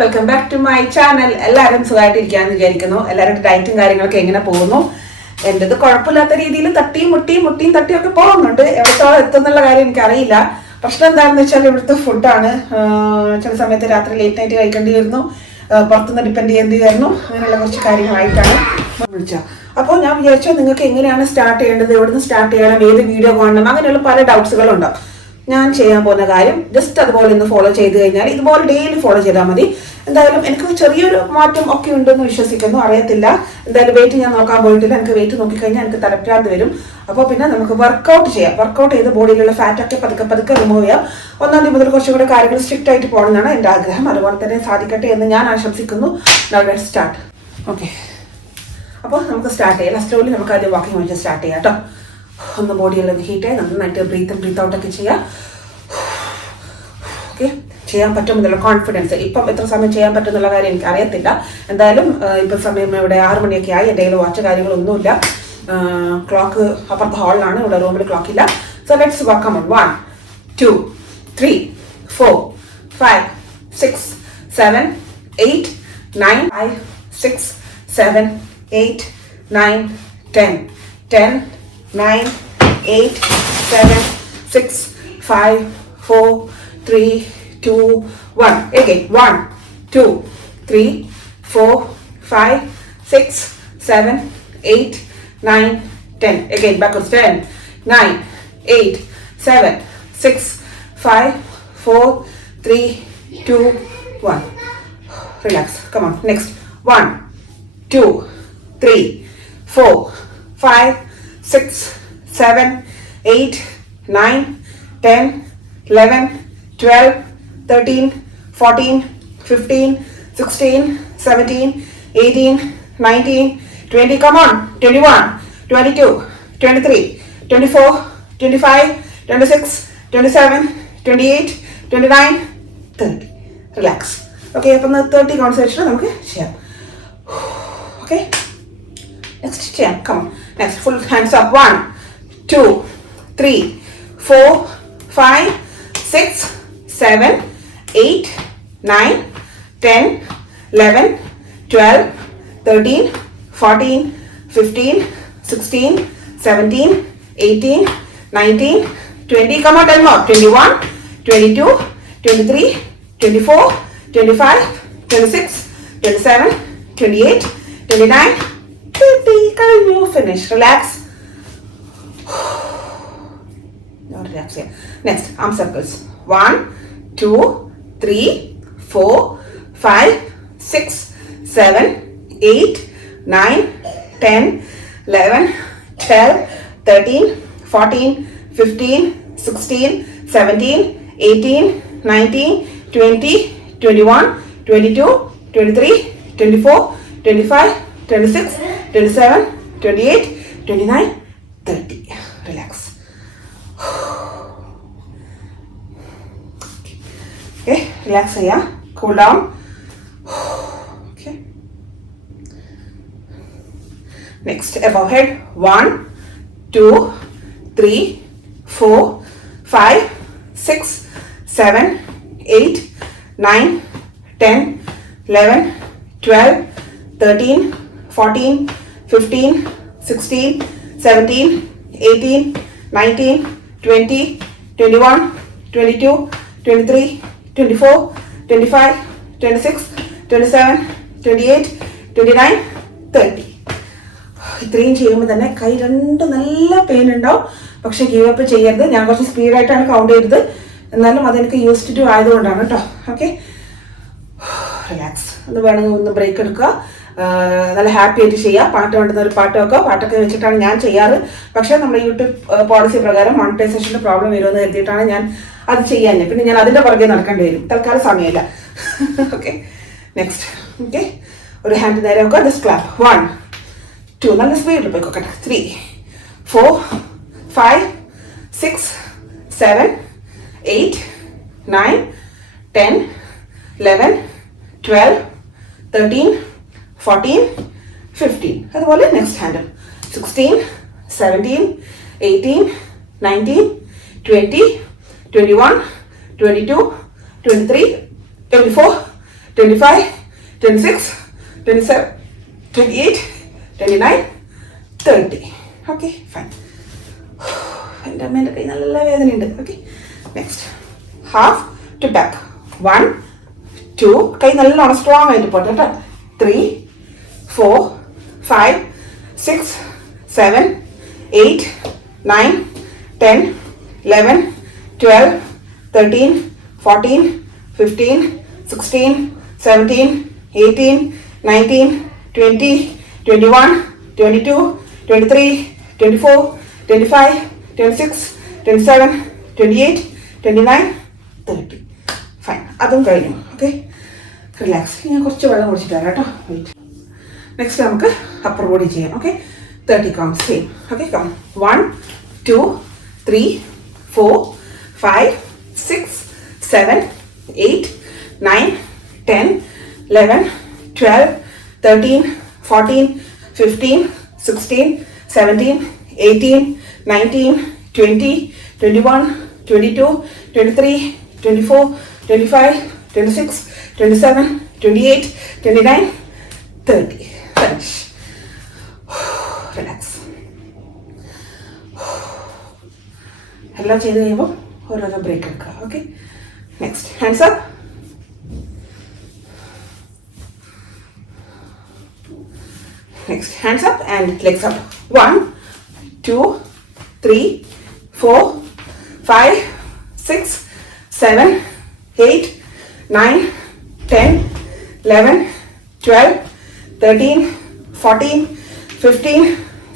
Welcome back to my channel. എല്ലാവരും സുഖമായിട്ടിരിക്കാന്ന് വിചാരിക്കുന്നു. എല്ലാവരുടെ ഡയറ്റും കാര്യങ്ങളൊക്കെ എങ്ങനെ പോകുന്നു? എൻ്റെത് കുഴപ്പമില്ലാത്ത രീതിയിൽ തട്ടിയും മുട്ടിയും ഒക്കെ പോകുന്നുണ്ട്. എവിടത്തോളം എത്തുന്നുള്ള കാര്യം എനിക്കറിയില്ല. പ്രശ്നം എന്താണെന്ന് വെച്ചാൽ ഇവിടുത്തെ ഫുഡാണ്. ചില സമയത്ത് രാത്രി ലേറ്റ് നൈറ്റ് കഴിക്കേണ്ടി വരുന്നു, പുറത്തുനിന്ന് ഡിപ്പെൻഡ് ചെയ്യേണ്ടി വരുന്നു. അങ്ങനെയുള്ള കുറച്ച് കാര്യങ്ങളായിട്ടാണ് വിളിച്ചത്. അപ്പോൾ ഞാൻ വിചാരിച്ചു നിങ്ങൾക്ക് എങ്ങനെയാണ് സ്റ്റാർട്ട് ചെയ്യേണ്ടത്, എവിടുന്ന് സ്റ്റാർട്ട് ചെയ്യണം, ഏത് വീഡിയോ കാണണം, അങ്ങനെയുള്ള പല ഡൗട്ട്സുകളുണ്ടാവും. ഞാൻ ചെയ്യാൻ പോകുന്ന കാര്യം ജസ്റ്റ് അതുപോലെ ഒന്ന് ഫോളോ ചെയ്ത് കഴിഞ്ഞാൽ ഇതുപോലെ ഡെയിലി ഫോളോ ചെയ്താൽ മതി. എന്തായാലും എനിക്ക് ചെറിയൊരു മാറ്റം ഒക്കെ ഉണ്ടെന്ന് വിശ്വസിക്കുന്നു. അറിയത്തില്ല, എന്തായാലും വെയിറ്റ് ഞാൻ നോക്കാൻ പോയിട്ടില്ല. എനിക്ക് വെയിറ്റ് നോക്കിക്കഴിഞ്ഞാൽ എനിക്ക് തലപ്രാന്ത് വരും. അപ്പോൾ പിന്നെ നമുക്ക് വർക്കൗട്ട് ചെയ്യാം. വർക്കൗട്ട് ചെയ്ത് ബോഡിയിലുള്ള ഫാറ്റൊക്കെ പതുക്കെ റിമൂവ് ചെയ്യാം. 1-ാം തീയതി മുതൽ കുറച്ചും കൂടെ കാര്യങ്ങൾ സ്ട്രിക്റ്റ് ആയിട്ട് പോകണമെന്നാണ് എൻ്റെ ആഗ്രഹം. അതുപോലെ തന്നെ സാധിക്കട്ടെ എന്ന് ഞാൻ ആശംസിക്കുന്നു. സ്റ്റാർട്ട്. ഓക്കെ, അപ്പോൾ നമുക്ക് സ്റ്റാർട്ട് ചെയ്യാം. സ്ലോലി നമുക്ക് ആദ്യം വാക്കിംഗ് വെച്ച് സ്റ്റാർട്ട് ചെയ്യാം കേട്ടോ. ഒന്ന് ബോഡിയെല്ലാം ഹീറ്റായി നന്നായിട്ട് ബ്രീത്ത് ഔട്ടൊക്കെ ചെയ്യാം. ഓക്കെ, ചെയ്യാൻ പറ്റുമെന്നുള്ള കോൺഫിഡൻസ്. ഇപ്പം എത്ര സമയം ചെയ്യാൻ പറ്റുമെന്നുള്ള കാര്യം എനിക്ക് അറിയത്തില്ല. എന്തായാലും ഇപ്പം സമയം ഇവിടെ 6 മണിയൊക്കെ ആയി. എൻ്റെ കയ്യിൽ വാച്ച് കാര്യങ്ങളൊന്നുമില്ല. ക്ലോക്ക് അപ്പുറത്തെ ഹാളിലാണ്, ഇവിടെ റൂമിൽ ക്ലോക്കില്ല. So let's work on. 1 2 3 4 5 6 7 8 9 5 6 7 8 9 10 10 9 8 7 6 5 4 3 2 1. Again 1 2 3 4 5 6 7 8 9 10. Again backwards. 10 9 8 7 6 5 4 3 2 1. Relax. Come on. Next. 1 2 3 4 5 6 7 8 9 10 11 12 13 14 15 16 17 18 19 20. Come on. 21 22 23 24 25 26 27 28 29 30. Relax. Okay, അപ്പം 30 കൗണ്ട്സ് വെച്ചിട്ട് നമുക്ക് ചെയ്യാം. Okay, next ചെയ്യാം. Come on. Next, full hands up. 1 2 3 4 5 6 7 8 9 10 11 12 13 14 15 16 17 18 19 20. Come on, 10 more. 21 22 23 24 25 26 27 28 29 30. കഴിഞ്ഞു. Finish. Relax. Now relax here. Next, arm circles. 1 2 3 4 5 6 7 8 9 10 11 12 13 14 15 16 17 18 19 20 21 22 23 24 25 26 27 28 29 30. Relax. Okay, relax here. Cool down. Okay. Next, above head. 1 2 3 4 5 6 7 8 9 10 11 12 13 14 15 16 17 18 19 20 21 22 23 24 25 26 27 28 29 30. ഇത്രയും ചെയ്യുമ്പോൾ തന്നെ കൈ രണ്ട് നല്ല പെയിൻ ഉണ്ടാവും. പക്ഷെ ഗീവ് അപ്പ് ചെയ്യരുത്. ഞാൻ കുറച്ച് സ്പീഡായിട്ടാണ് കൗണ്ട് ചെയ്തത്, എന്നാലും അതെനിക്ക് യൂസ്ഡ് ടു ആയതുകൊണ്ടാണ് കേട്ടോ. Okay, relax. ഒന്ന് വേണമെങ്കിൽ ഒന്ന് ബ്രേക്ക് എടുക്കുക. നല്ല ഹാപ്പി ആയിട്ട് ചെയ്യുക. പാട്ട് വേണ്ടുന്ന ഒരു പാട്ട് വെക്കുക. പാട്ടൊക്കെ വെച്ചിട്ടാണ് ഞാൻ ചെയ്യാറ്. പക്ഷേ നമ്മുടെ യൂട്യൂബ് പോളിസി പ്രകാരം മോണിറ്റൈസേഷൻ്റെ പ്രോബ്ലം വരുമെന്ന് കരുതിയിട്ടാണ് ഞാൻ അത് ചെയ്യാൻ. പിന്നെ ഞാൻ അതിൻ്റെ പുറകെ നടക്കേണ്ടി വരും. തൽക്കാലം സമയമില്ല. Okay, next. ഓക്കെ, ഒരു ഹാൻഡ് നേരെ വെക്കുക. Just clap. 1 2. നല്ല സ്പീഡിൽ പോയിക്കോട്ടെ. 3 4 5 6 7 8 9 10 11 12 13 14 15. അതുപോലെ നെക്സ്റ്റ് ഹാൻഡ് 16 17 18 19 20 21 22 23 24 25, 26, 27, 28, 29, 30. Okay, fine. എൻ്റെ അമ്മേൻ്റെ കൈ നല്ല വേദനയുണ്ട്. Okay, next half to back. 1, 2, കൈ നല്ലോണം സ്ട്രോങ് ആയിട്ട് പോട്ടെ കേട്ടോ. 3, 4, 5, 6, 7, 8, 9, 10, 11, 12, 13, 14, 15, 16, 17, 18, 19, 20, 21, 22, 23, 24, 25, 26, 27, 28, 29, 30. ഫൈൻ, അതും കഴിഞ്ഞു. Okay, relax. ഞാൻ കുറച്ച് വെള്ളം കുടിച്ചിട്ട് വരാം കേട്ടോ. വെയിറ്റ്. നെക്സ്റ്റ് നമുക്ക് അപ്പർ ബോഡി ചെയ്യാം. Okay, 30 count same. Okay, count 1, 2, 3, 4, 5, 6, 7, 8, 9, 10, 11, 12, 13, 14, 15, 16, 17, 18, 19, 20, 21, 22, 23, 24, 25, 26, 27, 28, 29, 30. Finish. Relax. എല്ലാം ചെയ്ത് കഴിയുമ്പോൾ ഓരോരോ ബ്രേക്ക് എടുക്കുക. Okay, next hands up. Next, hands up and legs up. 1, 2, 3, 4, 5, 6, 7, 8, 9, 10, 11, 12, 13, 14, 15,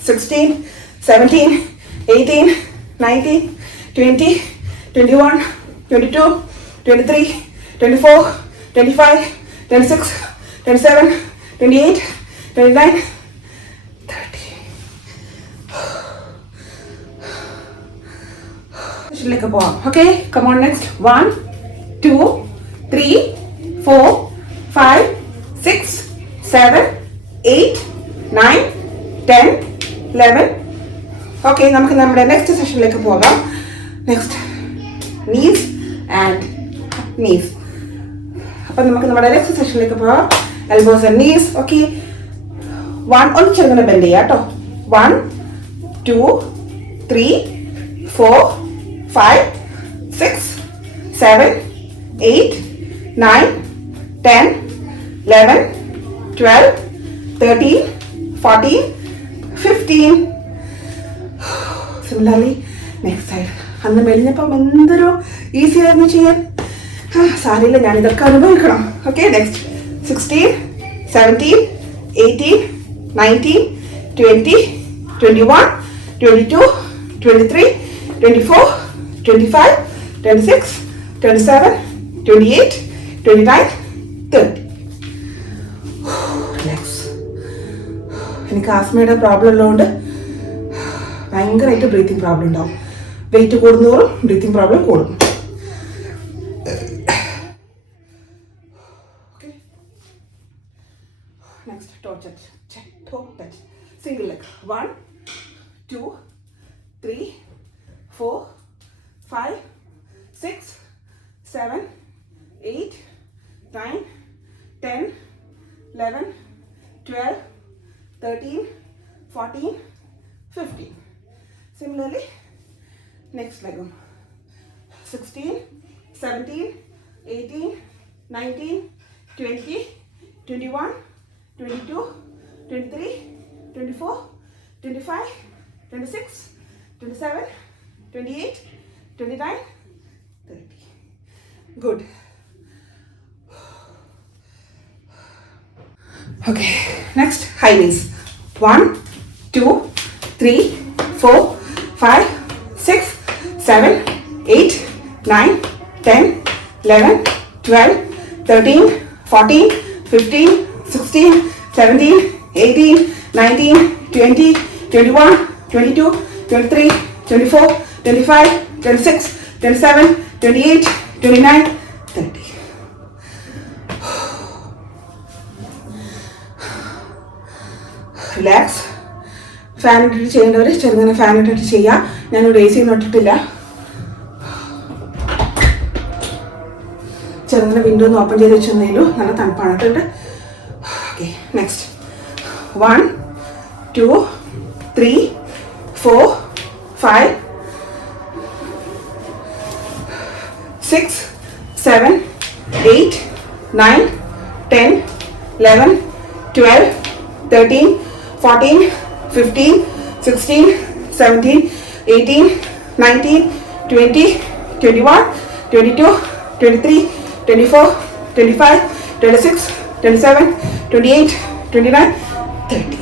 16, 17, 18, 19, 20, 21, 22, 23, 24, 25, 26, 27, 28, 29, 30. Like a bomb. Okay, come on, next. 1, 2, 3, 4, 5, 6, 7, 8, 9, 10, 11. Okay, നമുക്ക് നമ്മുടെ നെക്സ്റ്റ് സെഷനിലേക്ക് പോകാം. Next knees and knees. അപ്പം നമുക്ക് നമ്മുടെ നെക്സ്റ്റ് സെഷനിലേക്ക് പോകാം. Elbows and knees. ഓക്കെ, 1 ഒന്ന് ചെറുങ്ങനെ ബെൻഡ് ചെയ്യാം കേട്ടോ. 1, 2, 3, 4, 5, 6, 7, 8, 9, 10, 11, 12, 13, 14, 15. Similarly next side. അന്ന് മെലിഞ്ഞപ്പം എന്തൊരു ഈസി ആയിരുന്നു ചെയ്യാൻ. സാരിയില്ല, ഞാൻ ഇതൊക്കെ അനുഭവിക്കണം. Okay, next 16, 17, 18, 19, 20, 21, 22, 23, 24, 25, 26, 27, 28, 29, 30. Relax. എനിക്ക് ആസ്മയുടെ പ്രോബ്ലം ഉള്ളതുകൊണ്ട് ഭയങ്കരമായിട്ട് ബ്രീത്തിങ് പ്രോബ്ലം ഉണ്ടാവും. വെയിറ്റ് കൂടുന്നതോറും ബ്രീത്തിങ് പ്രോബ്ലം കൂടും. Next toe touch. Toe touch. Single leg. 1, 2, 3, 4, 5, 6, 7, 8, 9, 10, 11, 12, 13, 14, 15. Similarly, next leg. 16, 17, 18, 19, 20, 21, 22, 23, 24, 25, 26, 27, 28, 29, 30. Good. Okay, next high knees. 1, 2, 3, 4, 5, 6, 7, 8, 9, 10, 11, 12, 13, 14, 15, 16, 17, 18, 19, 20, 21, 22, 23, 24, 25, 26, 27, 28, 29, 30. Relax. Fan ഇട്ടിട്ട് ചെയ്യേണ്ടവർ ചെറുങ്ങനെ ഫാൻ ഇട്ടിട്ട് ചെയ്യുക. ഞാനിവിടെ AC ഒന്നും ഇട്ടിട്ടില്ല. ചെറുങ്ങനെ വിൻഡോ ഒന്ന് ഓപ്പൺ ചെയ്ത് വെച്ചെന്നേലു നല്ല തണുപ്പാണ് കേട്ടോ. Okay, next 1 2 3 4 5 6 7 8 9 10 11 12 13 14 15 16 17 18 19 20 21 22 23 24 25 26 27 28 29 30.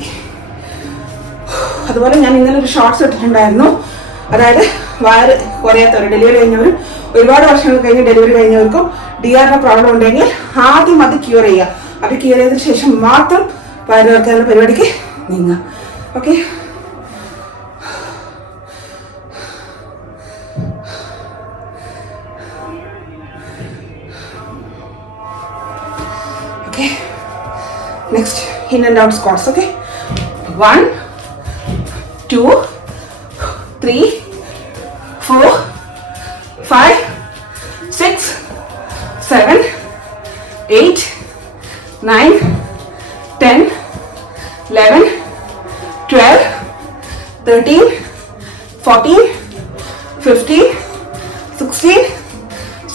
അതുപോലെ ഞാൻ ഇന്നലെ ഒരു ഷോർട്സ് ഇട്ടിട്ടുണ്ടായിരുന്നു. അതായത് വയറ് കുറയാത്തവർ, ഡെലിവറി കഴിഞ്ഞവരും ഒരുപാട് വർഷങ്ങൾ കഴിഞ്ഞ് ഡെലിവറി കഴിഞ്ഞവർക്കും DR പ്രോബ്ലം ഉണ്ടെങ്കിൽ ആദ്യം അത് ക്യൂർ ചെയ്യുക. അത് ക്യൂർ ചെയ്തതിന് ശേഷം മാത്രം വയറ് കുറയ്ക്കാനുള്ള പരിപാടിക്ക് നീങ്ങുക. Okay, okay, next in and out squats. Okay, 1 2 3 4 5 6 7 8 9 10 11 12 13 14 15 16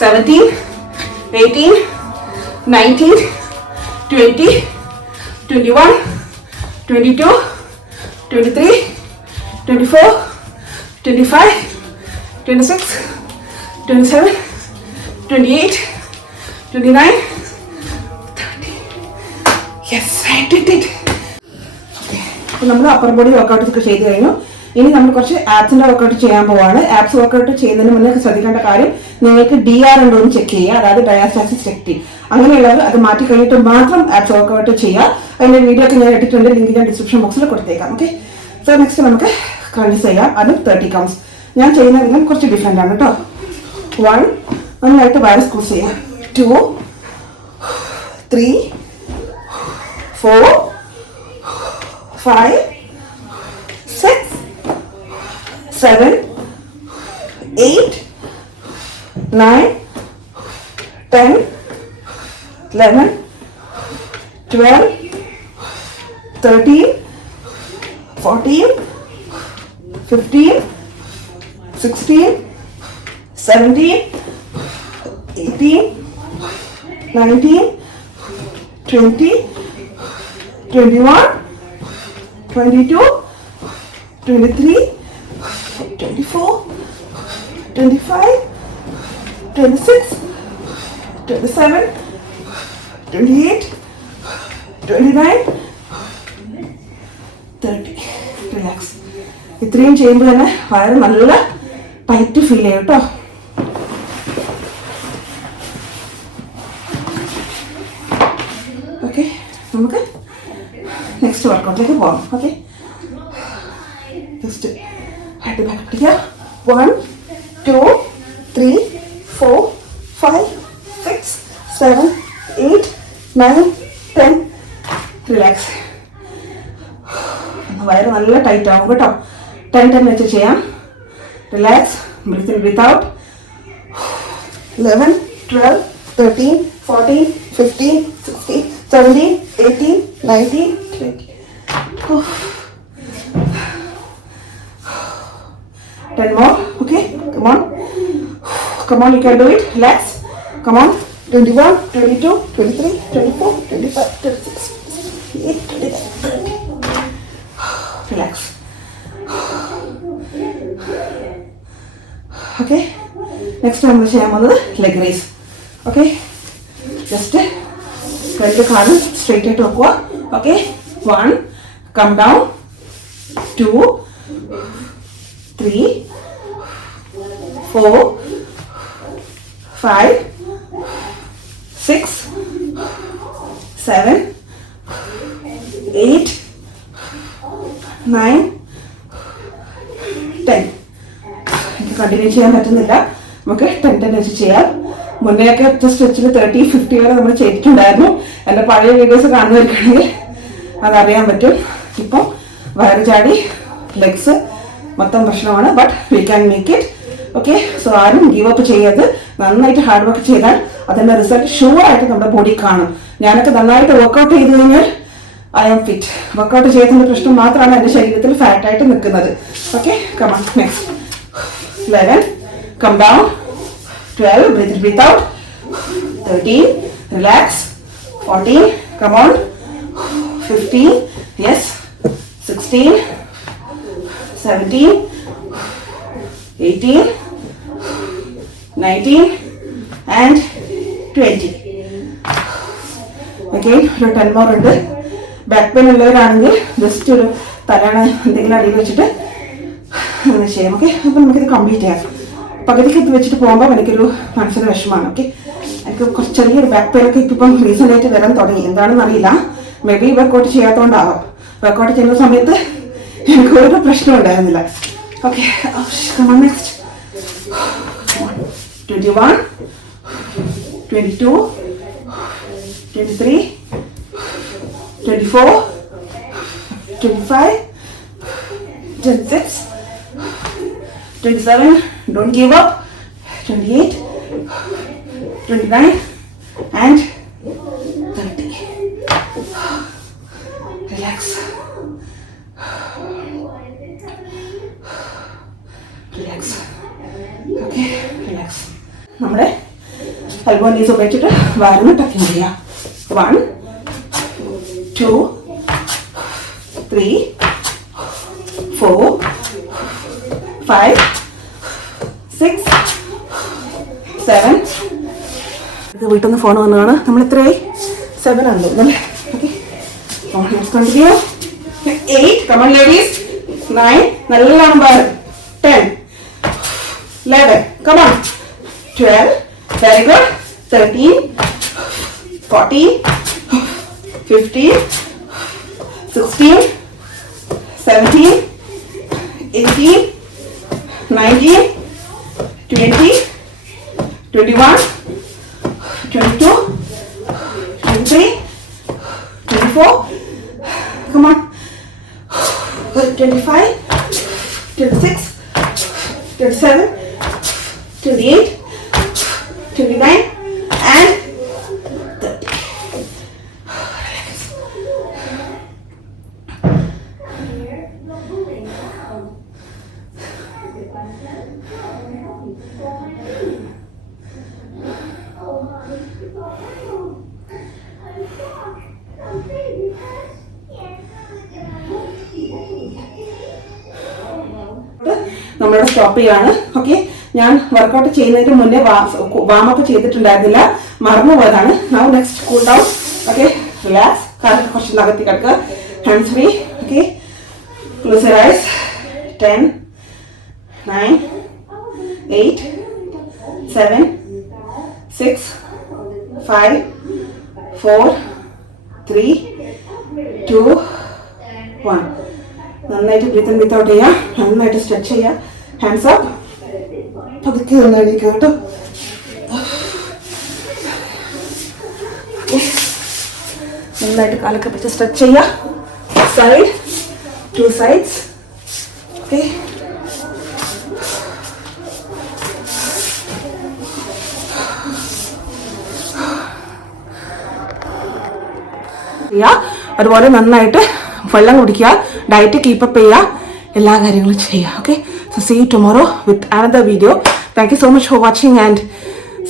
17 18 19 20 21 22 23 24 25 26 27 28 29 30. Yes, I did it. Okay, അപ്പോൾ നമ്മൾ അപ്പർ ബോഡി വർക്കൗട്ട് ഒക്കെ ചെയ്ത് കഴിഞ്ഞു. ഇനി നമ്മൾ കുറച്ച് ആപ്സിന്റെ വർക്കൗട്ട് ചെയ്യാൻ പോവാണ്. ആപ്സ് വർക്കൗട്ട് ചെയ്യുന്നതിന് മുന്നേ ശ്രദ്ധിക്കേണ്ട കാര്യം, നിങ്ങൾക്ക് DR ഉണ്ടോ എന്ന് ചെക്ക് ചെയ്യുക. അതായത് ഡയാസ്റ്റാസിസ് ടെക്നിക്. അങ്ങനെയുള്ളവർ അത് മാറ്റി കഴിഞ്ഞിട്ട് മാത്രം ആപ്സ് വർക്കൗട്ട് ചെയ്യുക. അതിന്റെ വീഡിയോ ഒക്കെ ഞാൻ ഇട്ടിട്ടുണ്ട്, ലിങ്ക് ഞാൻ ഡിസ്ക്രിപ്ഷൻ ബോക്സിൽ കൊടുത്തേക്കാം. ഓക്കെ, സോ നെക്സ്റ്റ് നമുക്ക് ക്രഞ്ച് ചെയ്യാം. അത് 30 കൗണ്ട്സ്. ഞാൻ ചെയ്യുന്നതിനും കുറച്ച് ഡിഫറെന്റ് ആണ് കേട്ടോ. 1 നന്നായിട്ട് വയറ് സ്ക്വീസ് ചെയ്യാം. 2 3 4 5 6 7 8 9 10 11 12 13 14 15 16 17 18 19 20 21 22 23 24 25 26 27 28 29 30. റിലാക്സ്. ഇത്രയും ചെയ്യുമ്പോൾ തന്നെ വയറ് നല്ല ടൈറ്റ് ഫീൽ ചെയ്യും കേട്ടോ. ഓക്കെ, നമുക്ക് നെക്സ്റ്റ് വർക്കൗട്ടിലേക്ക് പോകാം. ഓക്കെ, നെക്സ്റ്റ് ഹൈറ്റ് ബാക്ക് പിടിക്കുക. 1 2 3 4 5 6 7 8 9 10. റിലാക്സ്. വയറ് നല്ല ടൈറ്റ് ആവും കേട്ടോ. 10 വെച്ച് ചെയ്യാം. Relax. Breathe in, breathe out. 11 12 13 14 15 16 17 18 19 20. 10 more. Okay, come on. Come on, you can do it. Relax. Come on. 21 22 23 24 25 26 28 29 30. Relax. Okay, next നമ്മൾ ചെയ്യാൻ പോകുന്നത് ലെഗ് റേസ്. ഓക്കെ, ജസ്റ്റ് രണ്ട് കാലും സ്ട്രെയിറ്റ് ആയിട്ട് വെക്കുക. Okay, 1 come down, 2 3 4 5 6 7 8 9 10. എനിക്ക് കണ്ടിന്യൂ ചെയ്യാൻ പറ്റുന്നില്ല. നമുക്ക് 10 വെച്ച് ചെയ്യാം. മുന്നേയൊക്കെ ഒറ്റ സ്ട്രെച്ചിൽ 30 50 വരെ നമ്മൾ ചെയ്തിട്ടുണ്ടായിരുന്നു. എൻ്റെ പഴയ വീഡിയോസ് കാണുന്നവർക്കാണെങ്കിൽ അതറിയാൻ പറ്റും. ഇപ്പം വയറ് ചാടി ലെഗ്സ് മൊത്തം പ്രശ്നമാണ്. But we can make it. Okay. So ആരും ഗീവ് അപ്പ് ചെയ്യരുത്. നന്നായിട്ട് ഹാർഡ് വർക്ക് ചെയ്താൽ അതിന്റെ റിസൾട്ട് ഷുവർ ആയിട്ട് നമ്മുടെ ബോഡി കാണും. ഞാനൊക്കെ നന്നായിട്ട് വർക്ക്ഔട്ട് ചെയ്ത് കഴിഞ്ഞാൽ ഐ ആം ഫിറ്റ്. വർക്ക്ഔട്ട് ചെയ്യുന്ന പ്രശ്നം മാത്രമാണ് എൻ്റെ ശരീരത്തിൽ ഫാറ്റ് ആയിട്ട് നിൽക്കുന്നത്. Okay, come on. Next 11, come down. 12, breathe out. 13, relax. 14, come on. 15, yes. 16, 17, 18, 19 and 20. Again, ഒരു 10 more ഉണ്ട്. ബാക്ക് പെയിൻ ഉള്ളവരാണെങ്കിൽ ജസ്റ്റ് ഒരു തലയാണ് എന്തെങ്കിലും അടിയിൽ വെച്ചിട്ട് അങ്ങനെ ചെയ്യാം. ഓക്കെ, അപ്പം നമുക്കിത് കംപ്ലീറ്റ് ചെയ്യാം. പകുതിക്ക് ഇത് വെച്ചിട്ട് പോകുമ്പോൾ എനിക്കൊരു മനസ്സിന് വിഷമമാണ്. ഓക്കെ, എനിക്ക് കുറച്ച് ചെറിയൊരു ബാക്ക് പെയിൻ ഒക്കെ ഇപ്പം റീസെൻ്റ് ആയിട്ട് വരാൻ തുടങ്ങി. എന്താണെന്ന് അറിയില്ല. മേ ബി വർക്കൗട്ട് ചെയ്യാത്തതുകൊണ്ടാവാം. വർക്കൗട്ട് ചെയ്യുന്ന സമയത്ത് എനിക്ക് ഒരു പ്രശ്നം ഉണ്ടായിരുന്നില്ല. Okay, next 21, 22, 23, 24, 25, 26, 27, don't give up, 28, 29 and 30. Relax. Relax. Okay, relax. നമ്മുടെ എൽബോ നീസ് ഉപയോഗിച്ചിട്ട് വയറിന് ടക്കിങ് ചെയ്യാം. 1, 2, 3, 4, 5, 6, 7. വീട്ടിൽ നിന്ന് ഫോൺ വന്നതാണ്. നമ്മൾ എത്രയായി? 7 ആണ് തോന്നുന്നല്ലേ. Okay, continue. 8, come on ladies. 9, നല്ല number. 10, 11, come on. 12, very good. 13, 14, 15, 16, 17, 18, 19, 20, 21, 22, 23, 24, come on, 25, 26, 27, 28, 29 and 30. നമ്മളിവിടെ സ്റ്റോപ്പ് ചെയ്യാണ്. ഓക്കെ, ഞാൻ വർക്കൗട്ട് ചെയ്യുന്നതിന് മുന്നേ വാമപ്പ് ചെയ്തിട്ടുണ്ടായിരുന്നില്ല, മറന്നുപോയതാണ്. Now next cool down. Okay, relax. കാലത്ത് കുറച്ച് നകത്തി കിടക്കുക. Hands free. Okay, close your eyes. 10, 9, 8, 7, 6, 5, 4, 3, 2, 1. നന്നായിട്ട് ബ്രീത്ത് ഇൻ ബ്രീത്ത് ഔട്ട് ചെയ്യുക. നന്നായിട്ട് സ്ട്രെച്ച് ചെയ്യുക. Hands up. പതുക്കെ ഒന്ന് എണീക്കുക കേട്ടോ. നന്നായിട്ട് കാലൊക്കെ പിടിച്ച് സ്ട്രെച്ച് ചെയ്യുക. Side, 2 sides. ഓക്കെ, അതുപോലെ നന്നായിട്ട് വെള്ളം കുടിക്കുക. ഡയറ്റ് കീപ്പപ്പ് ചെയ്യുക. എല്ലാ കാര്യങ്ങളും ചെയ്യുക. Okay, so see you tomorrow with another video. Thank you so much for watching and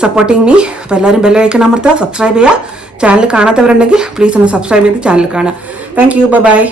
supporting me. അപ്പോൾ എല്ലാവരും ബെല്ലൈക്കൺ അമർത്തുക, സബ്സ്ക്രൈബ് ചെയ്യുക. ചാനൽ കാണാത്തവരുണ്ടെങ്കിൽ പ്ലീസ് ഒന്ന് സബ്സ്ക്രൈബ് ചെയ്ത് ചാനൽ കാണുക. Thank you, bye bye.